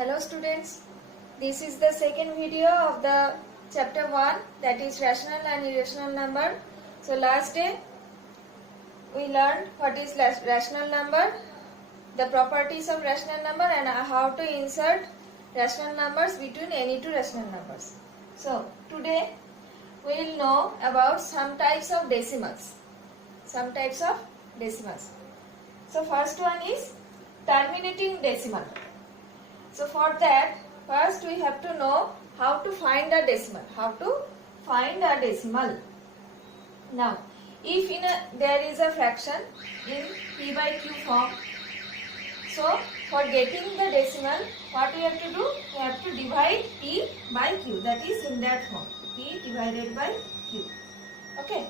Hello students, this is the second video of the chapter 1, that is rational and irrational number. So last day we learned what is rational number, the properties of rational number, and how to insert rational numbers between any two rational numbers. So today we will know about some types of decimals. So first one is terminating decimal. So for that, first we have to know how to find a decimal. Now, if there is a fraction in p by q form, so for getting the decimal, what we have to do? We have to divide p by q. That is in that form, p divided by q. Okay.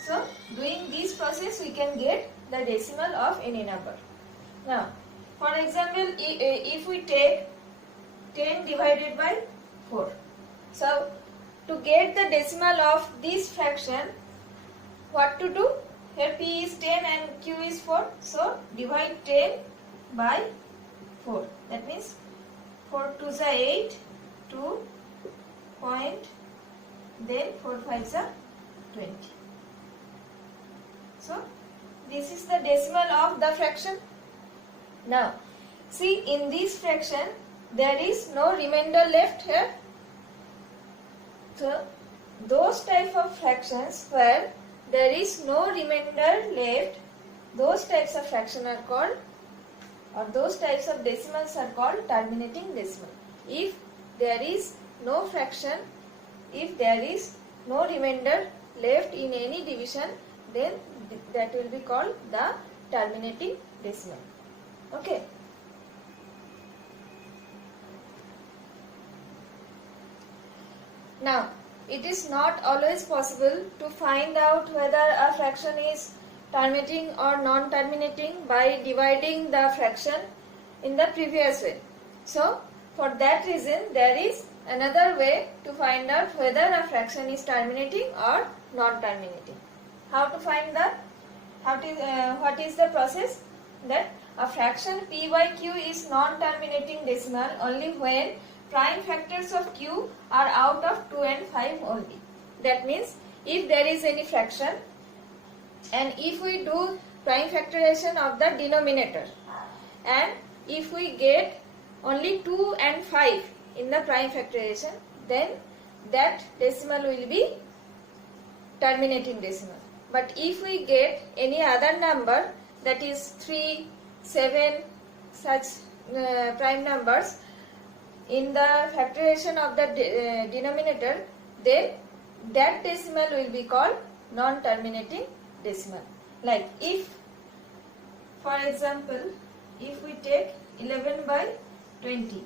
So doing this process, we can get the decimal of any number. Now, for example, if we take 10 divided by 4. So, to get the decimal of this fraction, what to do? Here p is 10 and q is 4. So, divide 10 by 4. That means 4 2s are 8, 2 point, then 4 5s are 20. So, this is the decimal of the fraction. Now, see, in this fraction, there is no remainder left here. So, those type of fractions where there is no remainder left, those types of fraction are called, or those types of decimals are called terminating decimal. If there is no fraction, if there is no remainder left in any division, then that will be called the terminating decimal. Okay. Now, it is not always possible to find out whether a fraction is terminating or non-terminating by dividing the fraction in the previous way. So, for that reason, there is another way to find out whether a fraction is terminating or non-terminating. How to find that? What is the process? That a fraction p by q is non-terminating decimal only when prime factors of q are out of 2 and 5 only. That means if there is any fraction and if we do prime factorization of the denominator and if we get only 2 and 5 in the prime factorization, then that decimal will be terminating decimal. But if we get any other number, that is 3, 7, such prime numbers in the factorization of the denominator, then that decimal will be called non-terminating decimal. Like if, for example, if we take 11 by 20,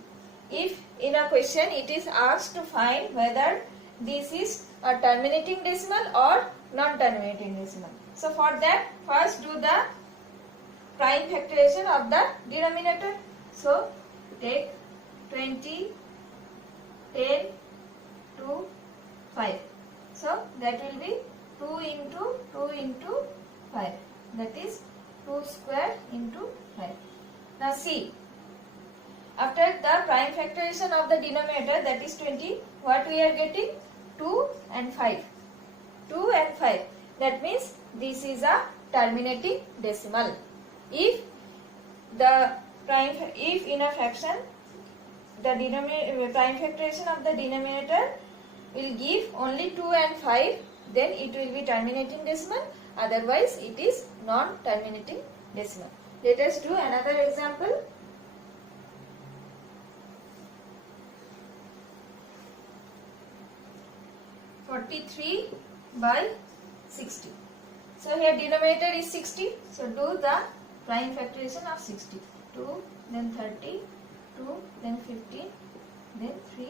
if in a question it is asked to find whether this is a terminating decimal or non-terminating decimal. So for that, first do the prime factorization of the denominator. So take 20, 10, 2, 5. So that will be 2 into 5. That is 2 square into 5. Now see, after the prime factorization of the denominator, that is 20, what we are getting? 2 and 5. 2 and 5. That means this is a terminating decimal. If in a fraction the prime factorization of the denominator will give only 2 and 5, then it will be terminating decimal. Otherwise, it is non-terminating decimal. Let us do another example. (43 by 60). So here denominator is 60. So do the prime factorization of 60. 2, then 30, 2, then 15, then 3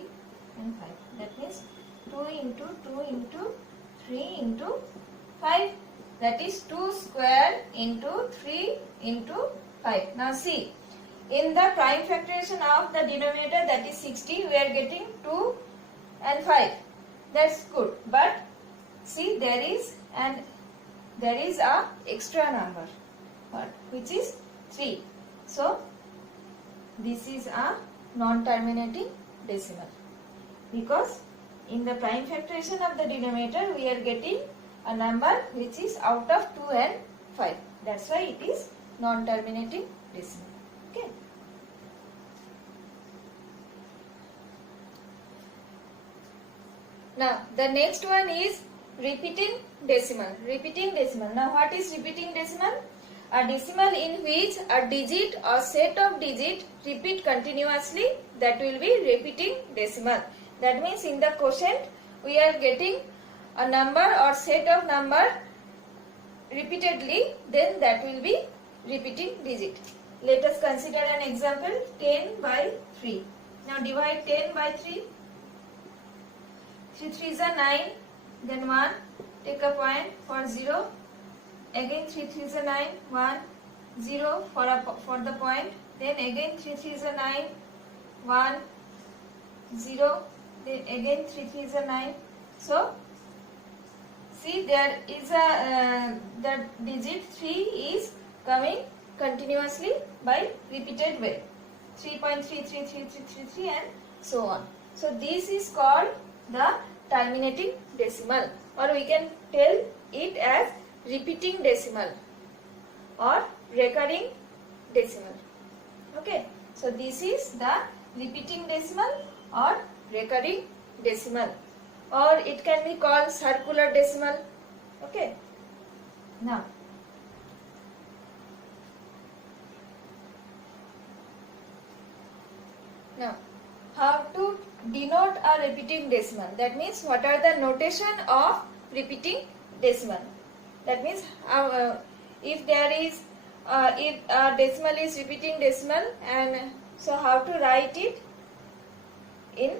and 5. That means 2 into 2 into 3 into 5. That is 2 square into 3 into 5. Now see, in the prime factorization of the denominator, that is 60, we are getting 2 and 5. That's good. But see, there is a extra number, which is 3. So this is a non-terminating decimal, because in the prime factorization of the denominator we are getting a number which is out of 2 and 5. That's why it is non-terminating decimal. Okay. Now the next one is repeating decimal. Repeating decimal. Now what is repeating decimal? A decimal in which a digit or set of digit repeat continuously, that will be repeating decimal. That means in the quotient we are getting a number or set of number repeatedly, then that will be repeating digit. Let us consider an example, 10 by 3. Now divide 10 by 3. 3 3s are 9, then 1, take a point for 0. Again 3 3s are 9, 1, 0 for the point. Then again 3 3s are 9, 1, 0. Then again 3 3s are 9. So see, there is a the digit 3 is coming continuously by repeated way. 3.33333 and so on. So this is called the terminating decimal, or we can tell it as repeating decimal or recurring decimal. Okay. So this is the repeating decimal or recurring decimal, or it can be called circular decimal. Okay. Now how to denote a repeating decimal? That means what are the notation of repeating decimal? That means if there is if a decimal is repeating decimal, and so how to write it in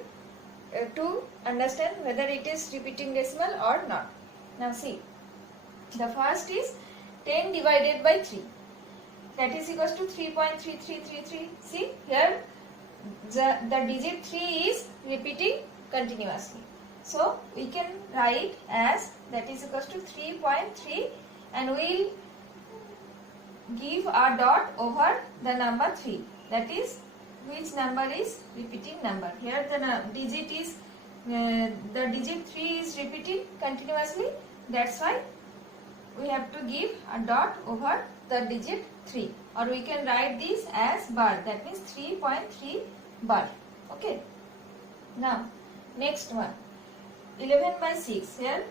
to understand whether it is repeating decimal or not. Now see, the first is 10 divided by 3, that is equals to 3.3333. See here the digit 3 is repeating continuously, so we can write as that is equals to 3.3, and we will give a dot over the number 3, that is which number is repeating number. Here the digit is the digit 3 is repeating continuously, that's why we have to give a dot over the digit 3, or we can write this as bar, that means 3.3 bar. Okay. Now next one, 11 by 6. Here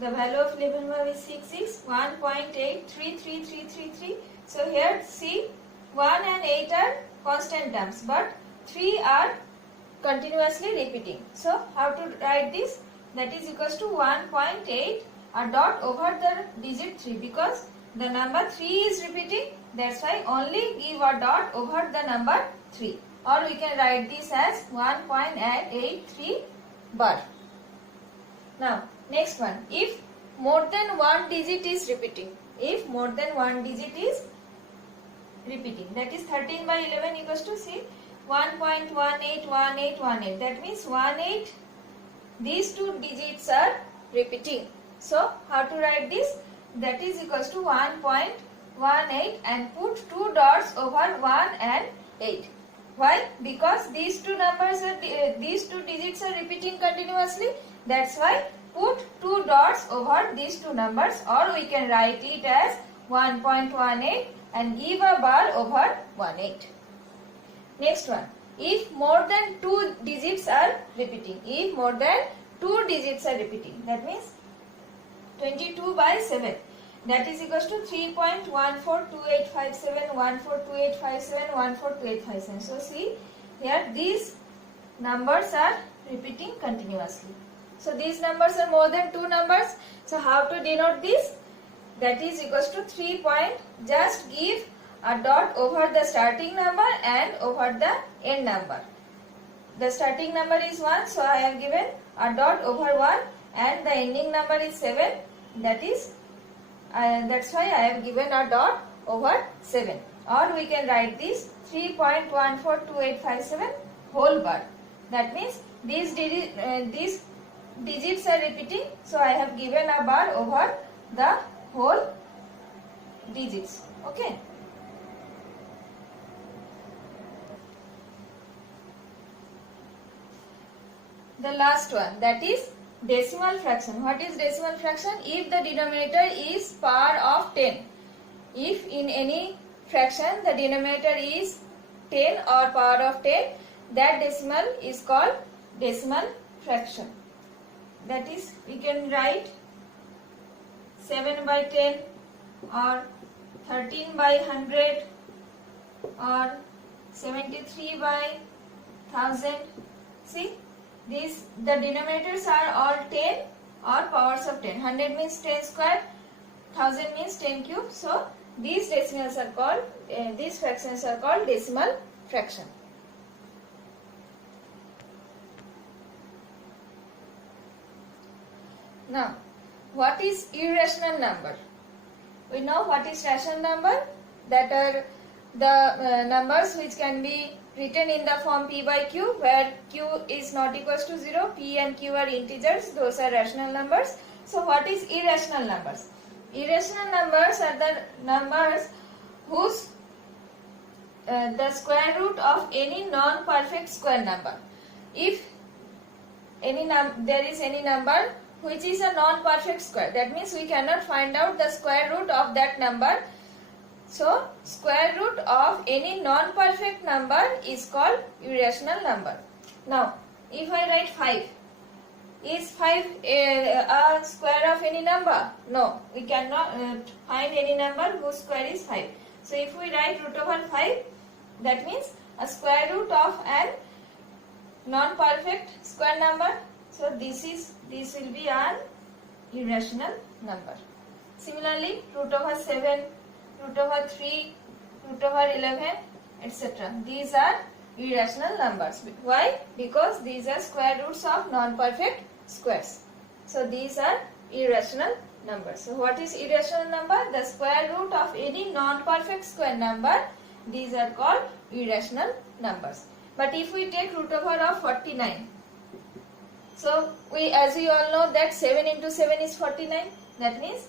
the value of 11 by 6 is 1.833333. So here see, 1 and 8 are constant terms, but 3 are continuously repeating. So how to write this? That is equals to 1.8, a dot over the digit 3, because the number 3 is repeating, that's why only give a dot over the number 3, or we can write this as 1.83 bar. Now next one, if more than one digit is repeating, if more than one digit is repeating, that is 13 by 11 equals to see 1.181818, that means 18, these two digits are repeating. So how to write this? That is equals to 1.18 and put 2 dots over 1 and 8. Why? Because these two numbers are these two digits are repeating continuously, that's why put 2 dots over these two numbers, or we can write it as 1.18 and give a bar over 18. Next one, if more than 2 digits are repeating, if more than 2 digits are repeating, that means 22 by 7, that is equals to 3.142857, 142857, 142857. So see here these numbers are repeating continuously. So these numbers are more than 2 numbers. So how to denote this? That is equals to 3 point, just give a dot over the starting number and over the end number. The starting number is 1, so I have given a dot over 1, and the ending number is 7, that is that's why I have given a dot over 7, or we can write this 3.142857 whole bar. That means these digits are repeating, so I have given a bar over the whole digits. Okay. the last one, that is decimal fraction. What is decimal fraction? If the denominator is power of 10. If in any fraction the denominator is 10 or power of 10, that decimal is called decimal fraction. That is, we can write 7 by 10 or 13 by 100 or 73 by 1000. See, these the denominators are all 10 or powers of 10. 100 means 10 square, 1000 means 10 cube. So these decimals are called, these fractions are called decimal fraction. Now, what is irrational number? We know what is rational number. That are the numbers which can be written in the form p by q, where q is not equals to 0, p and q are integers, those are rational numbers. So what is irrational numbers? Irrational numbers are the numbers whose the square root of any non-perfect square number. If there is any number which is a non-perfect square, that means we cannot find out the square root of that number. So, square root of any non-perfect number is called irrational number. Now, if I write 5, is 5 a square of any number? No, we cannot find any number whose square is 5. So, if we write root over 5, that means a square root of an non-perfect square number. So, this will be an irrational number. Similarly, root over 7, root over 3, root over 11, etc. These are irrational numbers. Why? Because these are square roots of non-perfect squares. So these are irrational numbers. So what is irrational number? The square root of any non-perfect square number. These are called irrational numbers. But if we take root over of 49, so as we all know that 7 into 7 is 49. That means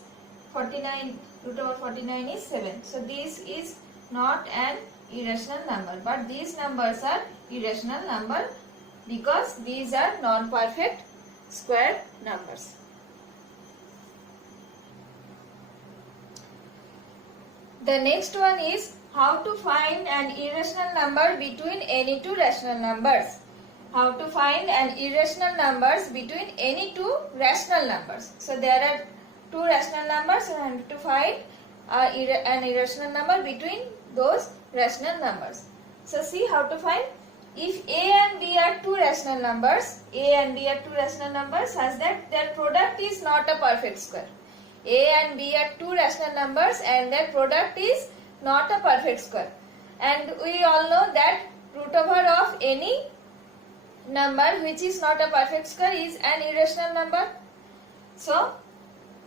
49, root over 49 is 7. So this is not an irrational number, but these numbers are irrational number because these are non-perfect square numbers. The next one is how to find an irrational number between any two rational numbers. How to find an irrational numbers between any two rational numbers. So there are two rational numbers, and I have to find an irrational number between those rational numbers. So see how to find. If A and B are two rational numbers, A and B are two rational numbers such that their product is not a perfect square. A and B are two rational numbers and their product is not a perfect square. And we all know that root over of any number which is not a perfect square is an irrational number. So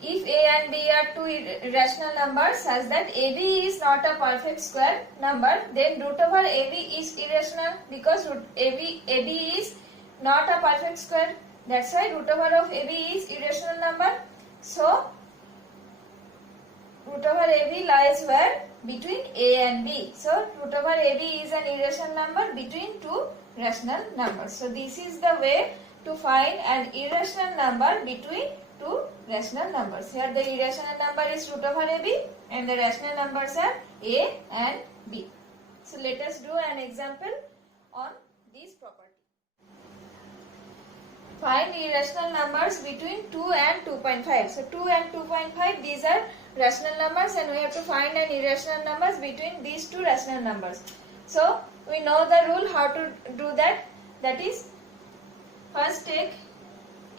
if A and B are two rational numbers such that AB is not a perfect square number, then root over AB is irrational because AB is not a perfect square. That's why root over of AB is irrational number. So root over AB lies where? Between A and B. So root over AB is an irrational number between two rational numbers. So this is the way to find an irrational number between two rational numbers. Here the irrational number is root over AB and the rational numbers are A and B. So let us do an example on this property. Find irrational numbers between 2 and 2.5. So 2 and 2.5, these are rational numbers and we have to find an irrational numbers between these two rational numbers. So we know the rule how to do that. That is, first take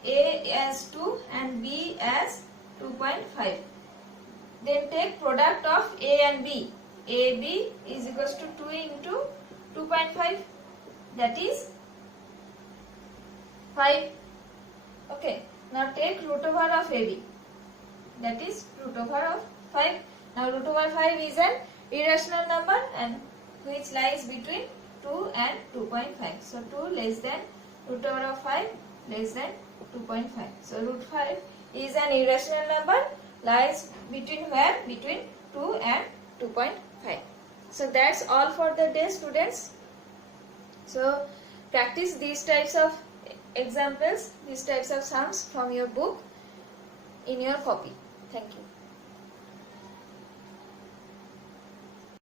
A as 2 and B as 2.5. Then take product of A and B. AB is equals to 2 into 2.5. That is 5. Okay. Now take root over of AB. That is root over of 5. Now root over 5 is an irrational number and which lies between 2 and 2.5. So 2 less than root over of 5 less than 2.5. So root 5 is an irrational number, lies between where? Between 2 and 2.5. So that's all for the day, students. So practice these types of examples, these types of sums from your book in your copy. Thank you.